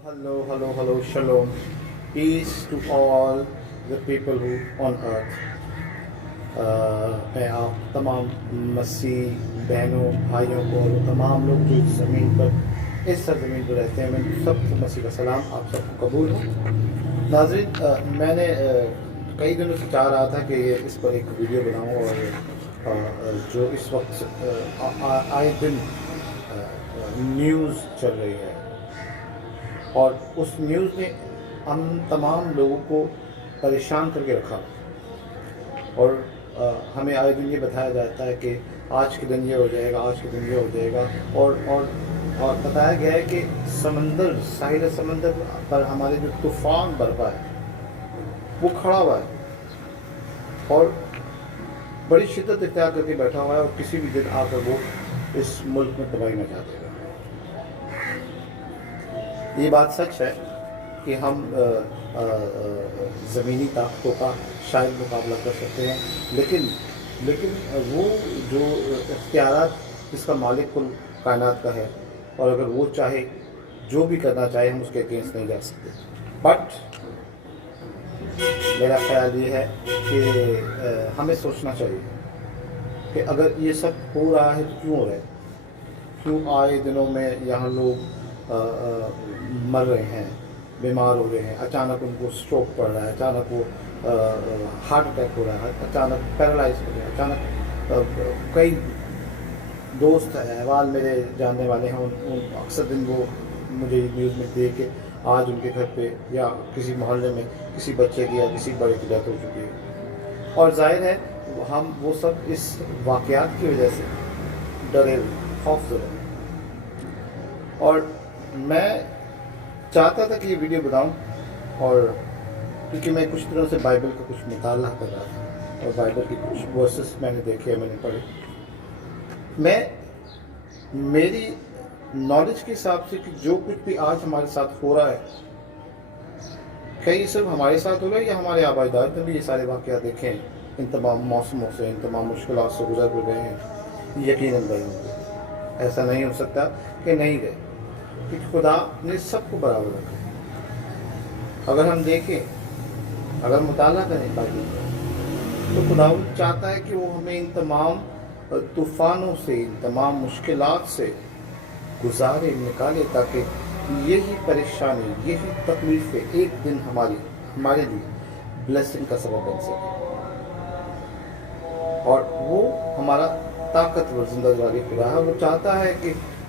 Hello, shalom. Peace to all the people who on earth. मैं आप तमाम मसीह बहनों भाइयों को और तमाम लोग जो इस ज़मीन पर इस सरज़मीन पर रहते हैं, मैं सबको मसीह का सलाम, आप सबको कबूल हो। नाज़रीन, मैंने कई दिनों से चाह रहा था कि इस पर एक वीडियो बनाऊं और जो इस वक्त आए दिन न्यूज़ चल रही है और उस न्यूज़ ने हम तमाम लोगों को परेशान करके रखा और हमें आए दिन ये बताया जाता है कि आज के दिन ये हो जाएगा, आज के दिन ये हो जाएगा और बताया गया है कि समंदर साहिल समंदर पर हमारे जो तूफ़ान बरपा है वो खड़ा हुआ है और बड़ी शिद्दत इख्तियार करके बैठा हुआ है और किसी भी दिन आकर वो इस मुल्क में तबाही मचा देगा। ये बात सच है कि हम ज़मीनी ताकतों का शायद मुकाबला कर सकते हैं, लेकिन वो जो इख्तियारात जिसका मालिक कुल कायनात का है और अगर वो चाहे जो भी करना चाहे हम उसके अगेंस्ट नहीं जा सकते। बट मेरा ख्याल ये है कि हमें सोचना चाहिए कि अगर ये सब हो रहा है तो क्यों हो रहा है, क्यों आए दिनों में यहाँ लोग मर रहे हैं, बीमार हो रहे हैं, अचानक उनको स्ट्रोक पड़ रहा है, अचानक वो हार्ट अटैक हो रहा है, अचानक पैरालाइज हो रहे हैं, अचानक कई दोस्त अहवाल मेरे जानने वाले हैं उन अक्सर दिन वो मुझे न्यूज़ में दे के आज उनके घर पे या किसी मोहल्ले में किसी बच्चे की या किसी बड़े की डेथ हो चुकी है। और जाहिर है हम वो सब इस वाक़यात की वजह से डरे खौफज़दा। और मैं चाहता था कि ये वीडियो बनाऊं और क्योंकि मैं कुछ दिनों से बाइबल का कुछ मुताला कर रहा था और बाइबल की कुछ वर्सेस मैंने देखे, मैंने पढ़े। मेरी नॉलेज के हिसाब से कि जो कुछ भी आज हमारे साथ हो रहा है, कई सिर्फ हमारे साथ हो रहा है या हमारे आबादात ने भी ये सारे वाक़यात देखे हैं, इन तमाम मौसमों से, इन तमाम मुश्किलात से गुजर गए हैं, यकीनन गए होंगे। ऐसा नहीं हो सकता कि नहीं गए, क्योंकि खुदा ने सबको बराबर रखा है। अगर हम देखें, अगर मुताला करें बाकी तो खुदा चाहता है कि वो हमें इन तमाम तूफ़ानों से, इन तमाम मुश्किलात से गुजारे, निकाले, ताकि यही परेशानी, यही तकलीफ़ें एक दिन हमारे लिए ब्लेसिंग का सबब बन सके और वो हमारा ताकतवर ज़िंदगी खुदा है। वो चाहता है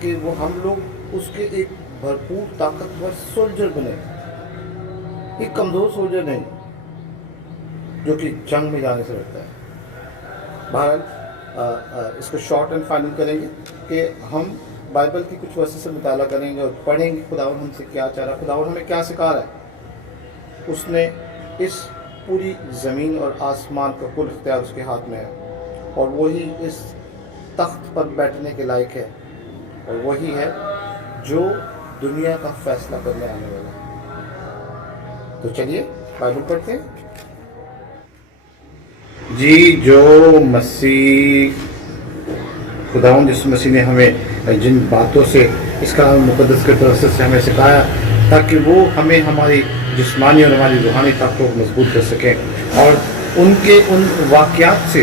कि वो हम लोग उसके एक भरपूर ताकतवर सोल्जर बने, एक कमज़ोर सोल्जर नहीं जो कि जंग में जाने से डरता है। बहरहाल इसको शॉर्ट एंड फाइनल करेंगे कि हम बाइबल की कुछ वर्सेस से मुताला करेंगे और पढ़ेंगे खुदावन हमसे क्या चाह रहा है, खुदावन हमें क्या सिखा रहा है। उसने इस पूरी ज़मीन और आसमान का कुल इख्तियार उसके हाथ में है और वही इस तख्त पर बैठने के लायक है और वही है जो दुनिया का फैसला करने आने वाला है। तो चलिए बाइबल पढ़ते हैं। जी, जो मसीह खुदावंद यीशु मसीह ने हमें जिन बातों से इस कलाम मुक़द्दस के तरफ से हमें सिखाया ताकि वो हमें हमारी जिस्मानी और हमारी रूहानी ताकतों को मजबूत कर सकें और उनके उन वाक़यात से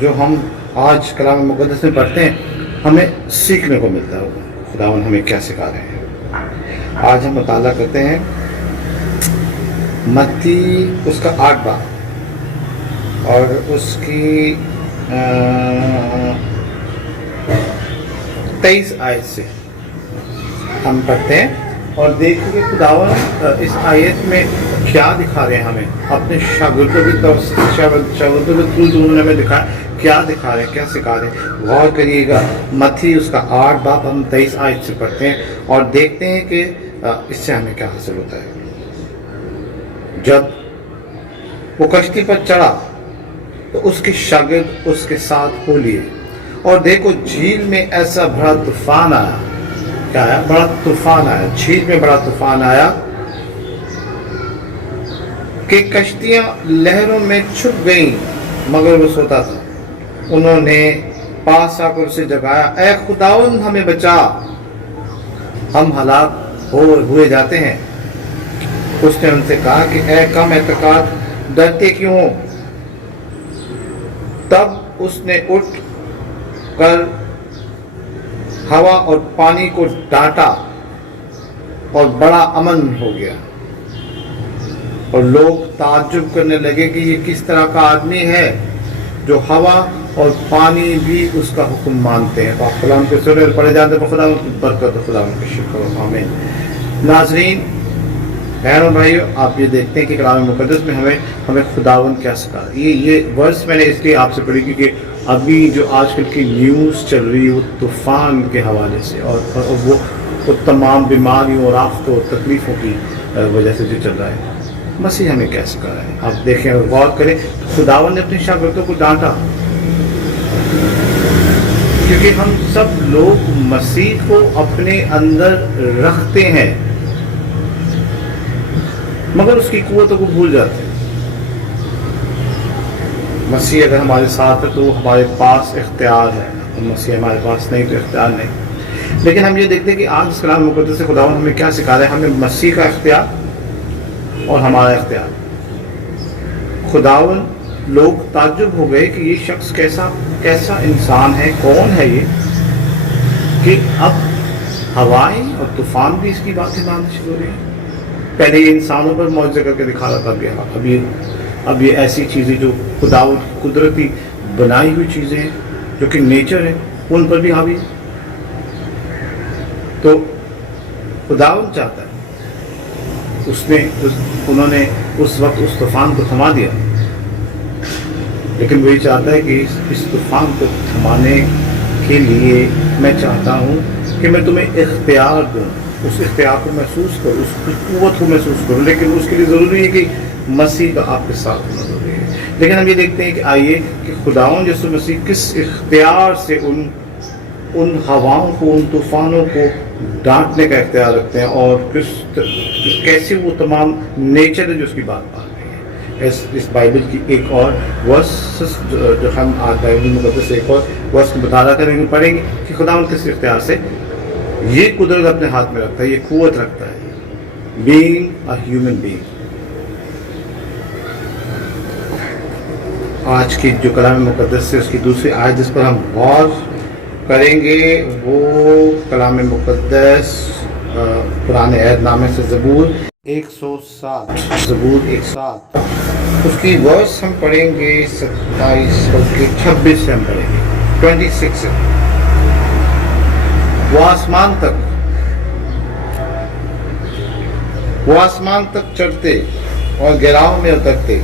जो हम आज कलाम मुक़द्दस में पढ़ते हैं हमें सीखने को मिलता है खुदावंद हमें क्या सिखा रहे हैं। आज हम मुताला करते हैं मत्ती उसका 8 बाब और उसकी 23 आयत से हम पढ़ते हैं और देखिए खुदावन इस आयत में क्या दिखा रहे हैं हमें, अपने शागिर्दों की तरफ शागिर्दों के थ्रू जो उन्होंने हमें दिखाया, क्या दिखा रहे हैं, क्या सिखा रहे हैं। गौर करिएगा, मत्ती उसका 8 बाब हम 23 आयत से पढ़ते हैं और देखते हैं कि इससे हमें क्या हासिल होता है। जब वो कश्ती पर चढ़ा तो उसके शागिर्द उसके साथ हो लिए और देखो झील में ऐसा बड़ा तूफान आया। क्या आया? बड़ा तूफान आया। झील में बड़ा तूफान आया कि कश्तियां लहरों में छुप गईं, मगर वो सोता था। उन्होंने पास आकर उसे जगाया, ऐ खुदावंद हमें बचा, हम हलाक हुए जाते हैं। उसने उनसे कहा कि ऐ कम एतकाद, डरते क्यों हो? तब उसने उठ कर हवा और पानी को डांटा और बड़ा अमन हो गया, और लोग ताज्जुब करने लगे कि ये किस तरह का आदमी है जो हवा और पानी भी उसका हुक्म मानते हैं। आप खुदा के सूरह पढ़े जाते हैं, खुदा की बरकत, खुदा के शुक्र, आमीन। नाज़रीन, बहनों भाइयों, आप ये देखते हैं कि कलाम मुक़द्दस में हमें खुदावन क्या सिखा। ये वर्स मैंने इसलिए आपसे पढ़ी क्योंकि अभी जो आजकल की न्यूज़ चल रही है वो तूफ़ान के हवाले से और वो तमाम बीमारियों और आफ़तों और तकलीफ़ों की वजह से जो चल रहा है। मसीह हमें क्या सिखा रहा है, आप देखें और गौर करें। खुदावन ने अपने शागिर्दों को डांटा क्योंकि हम सब लोग मसीह को अपने अंदर रखते हैं मगर उसकी कुव्वतों को भूल जाते हैं। मसीह अगर हमारे साथ है तो हमारे पास इख्तियार है, मसीह हमारे पास नहीं तो इख्तियार नहीं। लेकिन हम ये देखते हैं कि आज इस कलाम मुक़द्दस से खुदावन हमें क्या सिखा रहा है, हमें मसीह का इख्तियार और हमारा इख्तियार। खुदावन लोग ताज्जुब हो गए कि ये शख्स कैसा इंसान है, कौन है ये, कि अब हवाएं और तूफान भी इसकी बातें माननी शुरू हो रही है। पहले ये इंसानों पर मौजज़ा करके दिखा रहा था, अब ये ऐसी चीज़ें जो खुदावन की कुदरती बनाई हुई चीज़ें हैं जो कि नेचर है, उन पर भी हावी। तो खुदावन चाहता है, उन्होंने उस वक्त उस तूफान को थमा दिया, लेकिन वही चाहता है कि इस तूफान को थमाने के लिए मैं चाहता हूँ कि मैं तुम्हें इख्तियार दूँ, उस इख्तियार को महसूस करो, उस कुव्वत को महसूस करो। लेकिन उसके लिए ज़रूरी है कि मसीह का आपके साथ होना ज़रूरी है। लेकिन हम ये देखते हैं कि आइए कि खुदावंद यीशु मसीह किस इख्तियार से उन हवाओं को, उन तूफ़ानों को डांटने का इख्तियार रखते हैं और कैसे वो तमाम नेचर है जो उसकी बात मान रही है। इस बाइबल की एक और वर्स जो हम आज बाइबल मुक़द्दस से एक और वर्स बता करेंगे, पढ़ेंगे कि खुदावंद किस इख्तियार से ये कुदरत अपने हाथ में रखता है, ये कुव्वत रखता है, बीइंग अ ह्यूमन बीइंग। आज की जो कलाम मुक़द्दस से उसकी दूसरी आयत जिस पर हम गौर करेंगे वो कलाम मुक़द्दस पुराने अहदनामे से ज़बूर 107, ज़बूर 107 उसकी वर्स हम पढ़ेंगे 27 बल्कि 26 से हम पढ़ेंगे 26 से। वो आसमान तक चढ़ते और गिराव में उतरते,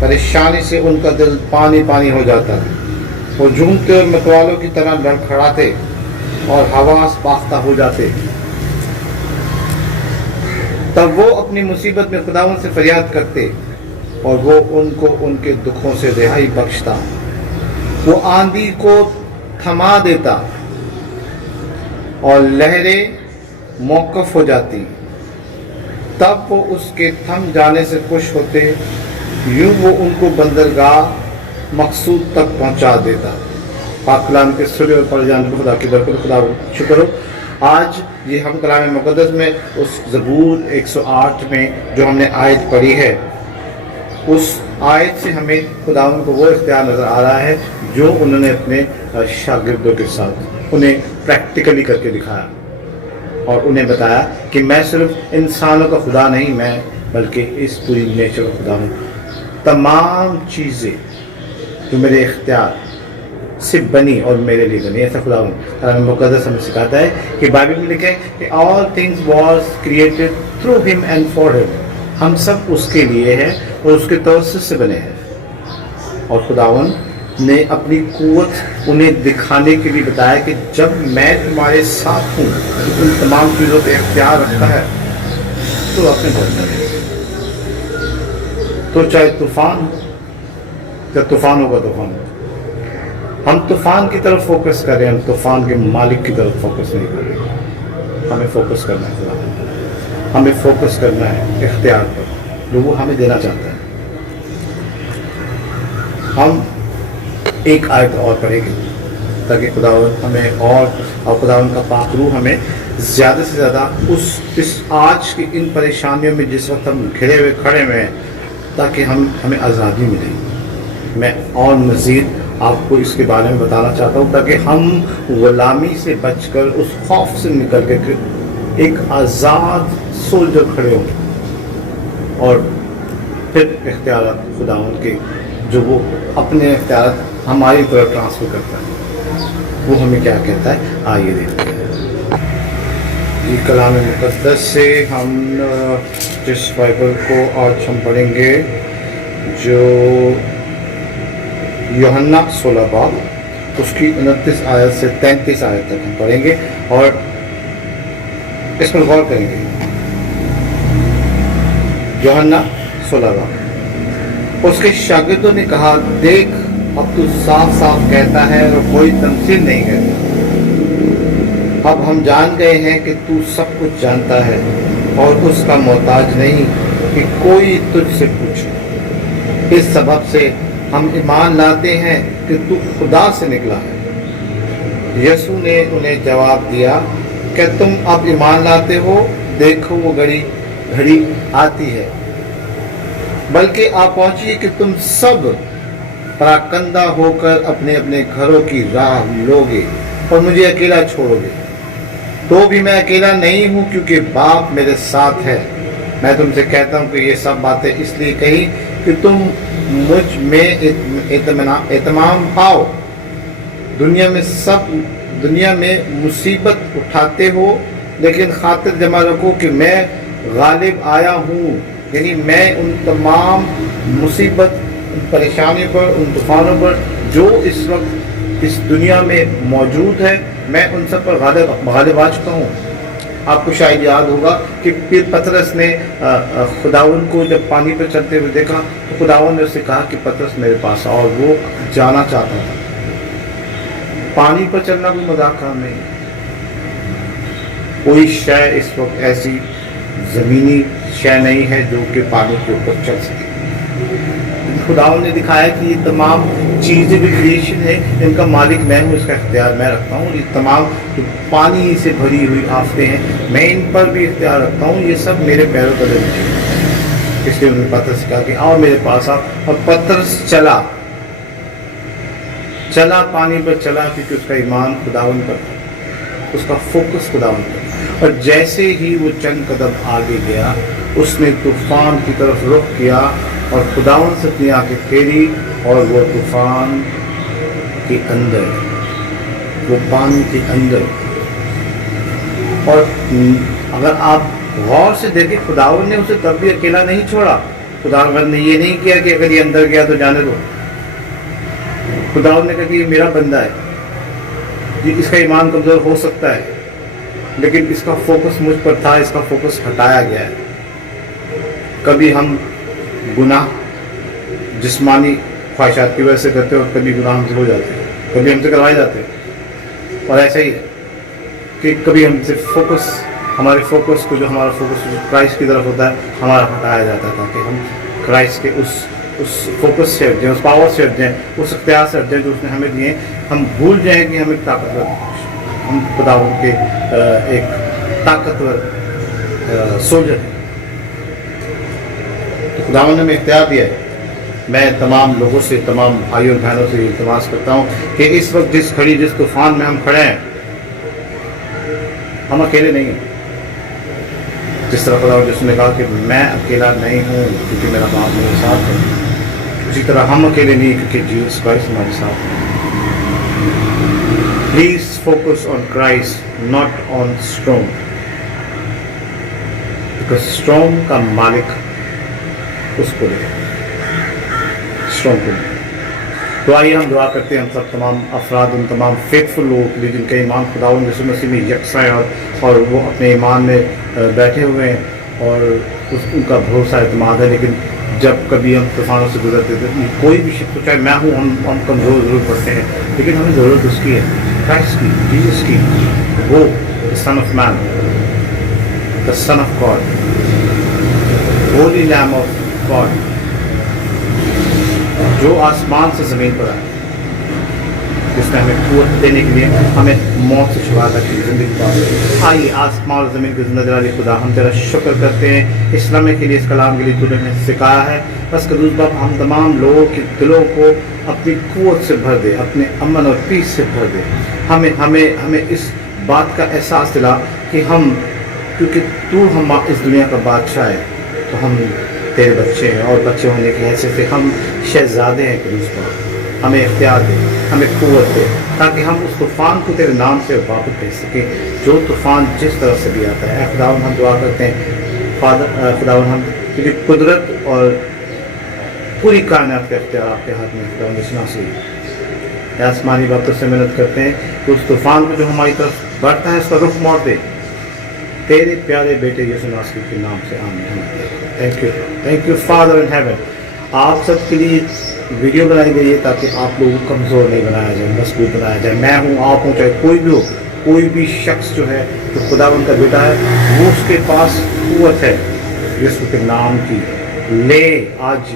परेशानी से उनका दिल पानी पानी हो जाता। वो झूमते और मतवालों की तरह लड़खड़ाते और हवास बाख्ता हो जाते। तब वो अपनी मुसीबत में खुदावंद से फरियाद करते और वो उनको उनके दुखों से रिहाई बख्शता। वो आंधी को थमा देता और लहरें मौकफ हो जाती। तब वो उसके थम जाने से खुश होते, यूं वो उनको बंदरगाह मकसूद तक पहुंचा देता। पाक कलाम के सुरे और पढ़ जाने खुदा की बरकत, खुदा शुक्र हो। आज ये हम कलाम मुक़द्दस में उस ज़बूर 108 में जो हमने आयत पढ़ी है, उस आयत से हमें खुदावंद को वो इख्तियार नज़र आ रहा है जो उन्होंने अपने शागिर्दों के साथ उन्हें प्रैक्टिकली करके दिखाया और उन्हें बताया कि मैं सिर्फ इंसानों का खुदा नहीं, मैं बल्कि इस पूरी नेचर का खुदा हूँ। तमाम चीज़ें जो मेरे इख्तियार से बनी और मेरे लिए बनी, ऐसा खुदा हूँ। मुक़द्दस हमें सिखाता है कि बाइबल में लिखा है कि all things was created through him and for him. हम सब उसके लिए हैं और उसके तवस्सुत से बने हैं। और खुदावंद ने अपनी कुव्वत उन्हें दिखाने के लिए बताया कि जब मैं तुम्हारे साथ हूँ तो उन तमाम चीज़ों पर इख्तियार रखता है तो अपने घर में। तो चाहे तूफान, जब तूफान होगा तूफान, हम तूफान की तरफ फोकस कर रहे हैं, हम तूफान के मालिक की तरफ फोकस नहीं कर रहे। हमें फोकस करना है, हमें फोकस करना है इख्तियार पर जो वो हमें देना चाहता है। हम एक आयत और पढ़ेंगे ताकि खुदावंद हमें और खुदावंद का पाक रूह हमें زیادہ سے زیادہ اس آج کی ان پریشانیوں میں جس وقت ہم کھڑے ہوئے ہیں تاکہ ہمیں آزادی ملے. میں اور مزید آپ کو اس کے بارے میں بتانا چاہتا ہوں تاکہ ہم غلامی سے بچ کر اس خوف سے نکل کے ایک آزاد سولجر کھڑے ہوں اور پھر اختیارات خداوند کے جو وہ اپنے اختیارات ہماری طرف ٹرانسفر کرتا ہے وہ ہمیں کیا کہتا ہے. آئیے دیکھتے ہیں یہ کلام مقدس سے ہم جس بائبل کو آج ہم پڑھیں گے جو یوحنا 16 باب اس کی 29 آیت سے 33 آیت تک ہم پڑھیں گے اور اس پر غور کریں گے. یوحنا 16 باب. اس کے شاگردوں نے کہا دیکھ اب تو صاف صاف کہتا ہے اور کوئی تمثیل نہیں کہتا. اب ہم جان گئے ہیں کہ تو سب کچھ جانتا ہے اور اس کا محتاج نہیں کہ کوئی تجھ سے پوچھے. اس سبب سے ہم ایمان لاتے ہیں کہ تو خدا سے نکلا ہے. یسوع نے انہیں جواب دیا کہ تم اب ایمان لاتے ہو. دیکھو وہ گھڑی آتی ہے بلکہ آ پہنچی کہ تم سب پراکندہ ہو کر اپنے اپنے گھروں کی راہ لوگے اور مجھے اکیلا چھوڑو گے. تو بھی میں اکیلا نہیں ہوں کیونکہ باپ میرے ساتھ ہے. میں تم سے کہتا ہوں کہ یہ سب باتیں اس لیے کہی کہ تم مجھ میں اطمینان پاؤ. دنیا میں مصیبت اٹھاتے ہو لیکن خاطر جمع رکھو کہ میں غالب آیا ہوں. یعنی میں ان تمام مصیبت ان پریشانیوں پر ان طوفانوں پر جو اس وقت اس دنیا میں موجود ہے میں ان سب پر غالب آ چکا ہوں. آپ کو شاید یاد ہوگا کہ پھر پطرس نے خداوند کو جب پانی پر چلتے ہوئے دیکھا تو خداوند نے اس سے کہا کہ پطرس میرے پاس آ. اور وہ جانا چاہتا تھا. پانی پر چلنا کوئی مذاق کام نہیں. کوئی شے اس وقت ایسی زمینی شے نہیں ہے جو کہ پانی کے اوپر چل سکے. خداوند نے دکھایا کہ یہ تمام چیزیں جو کریشن ہے ان کا مالک میں ہوں. اس کا اختیار میں رکھتا ہوں. یہ تمام پانی سے بھری ہوئی آفتیں ہیں میں ان پر بھی اختیار رکھتا ہوں. یہ سب میرے پیروں تلے میں. اس لیے انہوں نے پطرس سے کہا کہ آؤ میرے پاس آؤ. اور پطرس چلا پانی پر چلا کیونکہ اس کا ایمان خداوند پر تھا. اس کا فوکس خداوند پر. اور جیسے ہی وہ چند قدم آگے گیا اس نے طوفان کی طرف رخ کیا اور خداوند سے اپنی آنکھیں پھیری اور وہ طوفان کے اندر وہ پانی کے اندر. اور اگر آپ غور سے دیکھیں خداوند نے اسے تب بھی اکیلا نہیں چھوڑا. خداوند نے یہ نہیں کیا کہ اگر یہ اندر گیا تو جانے دو. خداوند نے کہا کہ یہ میرا بندہ ہے. اس کا ایمان کمزور ہو سکتا ہے لیکن اس کا فوکس مجھ پر تھا. اس کا فوکس ہٹایا گیا ہے. کبھی ہم گناہ جسمانی خواہشات کی وجہ سے کرتے ہیں اور کبھی گناہ ہم سے ہو جاتے ہیں. کبھی ہم سے کروائے جاتے ہیں. اور ایسا ہی ہے کہ کبھی ہم سے ہمارے فوکس کو جو ہمارا فوکس کرائسٹ کی طرف ہوتا ہے ہمارا ہٹایا جاتا ہے تاکہ ہم کرائسٹ کے اس فوکس سے ہٹ جائیں, اس پاور سے ہٹ جائیں, اس اختیار سے ہٹ جائیں جو اس نے ہمیں دیے. ہم بھول جائیں کہ ہم ایک ہم خداوند کے ایک طاقتور سولجر ہیں. تو خداوند نے ہمیں اختیار دیا ہے. میں تمام لوگوں سے تمام بھائیوں اور بہنوں سے التماس کرتا ہوں کہ اس وقت جس طوفان میں ہم کھڑے ہیں ہم اکیلے نہیں ہیں. جس طرح خداوند جس نے کہا کہ میں اکیلا نہیں ہوں کیونکہ میرا باپ میرے ساتھ ہے, اسی طرح ہم اکیلے نہیں کیونکہ جیسس کرائسٹ ہمارے ساتھ ہے. Please focus on Christ not on strong, because strong کا مالک اس کو دے اسٹرونگ کو دے. تو آئیے ہم دعا کرتے ہیں ہم سب تمام افراد ان تمام فیتھفل لوگ جن کا ایمان خداوند یسوع مسیح میں یکساں ہے اور وہ اپنے ایمان میں بیٹھے ہوئے ہیں اور ان کا بھروسہ اعتماد ہے. لیکن جب کبھی ہم طوفانوں سے گزرتے تھے کوئی بھی شخص چاہے میں ہوں ہم کمزور ضرور پڑتے ہیں لیکن ہمیں ضرورت اس کی ہے کرائسٹ کی, جیسس کی. وہ son of man, the son of God, holy lamb of God جو آسمان سے زمین پر آئے. جس نے ہمیں قوت دینے کے لیے ہمیں موت سے چھڑاتا کی زندگی پا. آئیے آسمان اور زمین کے زندہ جلالی خدا ہم تیرا شکر کرتے ہیں اس لمحے کے لیے, اس کلام کے لیے تو نے ہمیں سکھایا ہے. بس قدوس باپ ہم تمام لوگوں کے دلوں کو اپنی قوت سے بھر دے, اپنے امن اور پیس سے بھر دے. ہمیں اس بات کا احساس دلا کہ ہم, کیونکہ تو ہم اس دنیا کا بادشاہ ہے, تو ہم تیرے بچے ہیں, اور بچے ہونے کی حیثیت سے ہم شہزادے ہیں. قدوس باپ ہمیں اختیار دے, ہمیں قوت دے, تاکہ ہم اس طوفان کو تیرے نام سے واپس بھیج سکیں, جو طوفان جس طرف سے بھی آتا ہے. خداوند ہم دعا کرتے ہیں خداوند ہم کیونکہ قدرت اور پوری کائنات کا اختیار آپ کے ہاتھ میں خداوند یسوع مسیح. آسمانی باتوں سے محنت کرتے ہیں کہ اس طوفان کو جو ہماری طرف بڑھتا ہے اس کا رخ موڑ دے, تیرے پیارے بیٹے یسوع مسیح کے نام سے آمین. Thank you father in heaven. آپ سب کے لیے ویڈیو بنائی گئی ہے تاکہ آپ لوگوں کو کمزور نہیں بنایا جائے, مضبوط بنایا جائے. میں ہوں, آپ ہوں, چاہے کوئی بھی ہو, کوئی بھی شخص جو ہے جو خداوند کا بیٹا ہے وہ اس کے پاس قوت ہے یسوع کے نام کی. لے آج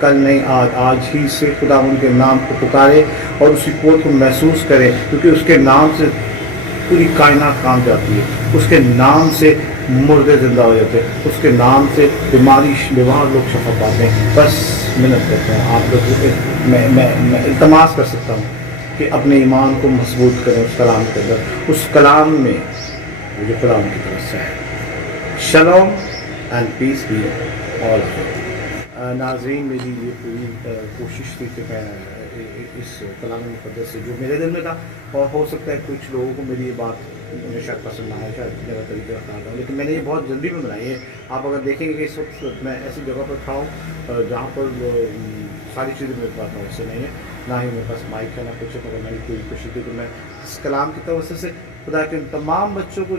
کل نہیں, آج ہی سے خداوند کے نام کو پکارے اور اسی قوت کو محسوس کرے, کیونکہ اس کے نام سے پوری کائنات کام جاتی ہے. اس کے نام سے مردے زندہ ہو جاتے ہیں, اس کے نام سے بیمار لوگ شفا پاتے ہیں. بس محنت کرتے ہیں آپ لوگ. میں التماس کر سکتا ہوں کہ اپنے ایمان کو مضبوط کریں اس کلام کے اندر, اس کلام میں جو کلام کی طرف سے ہے. Shalom and peace be all. ناظرین میری یہ پوری کوشش تھی کہ میں اس کلام مقدس سے جو میرے دل میں تھا, اور ہو سکتا ہے کچھ لوگوں کو میری یہ بات شاید پسند نہ آئے, شاید میرا طریقہ بتا رہا ہوں, لیکن میں نے یہ بہت جلدی میں بنائی ہے. آپ اگر دیکھیں گے کہ اس وقت میں ایسی جگہ پر کھڑا ہوں جہاں پر ساری چیزیں میرے پاس ویسے نہیں ہے, نہ ہی میرے پاس مائک ہے, نہ کچھ ہے. مگر میری پوری کوشش تھی کہ میں اس کلام کی توسط سے خدا کے تمام بچوں کو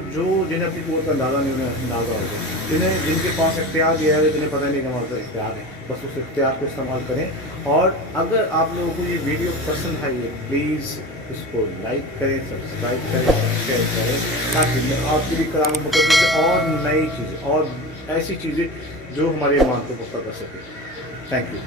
جنہیں اپنی قوت کا اندازہ نہیں, انہیں اندازہ ہو جائے, جن کے پاس اختیار دیا ہے, جنہیں پتہ نہیں کہ ہمارے پاس اختیار ہے, بس اس اختیار کو استعمال کریں. اور اگر آپ لوگوں کو یہ ویڈیو پسند آئی ہے, پلیز اس کو لائک کریں, سبسکرائب کریں, شیئر کریں, تاکہ میں آپ کے لیے کلام مقدس اور نئی چیزیں اور ایسی چیزیں جو ہمارے ایمان کو پکا کر سکے. Thank you.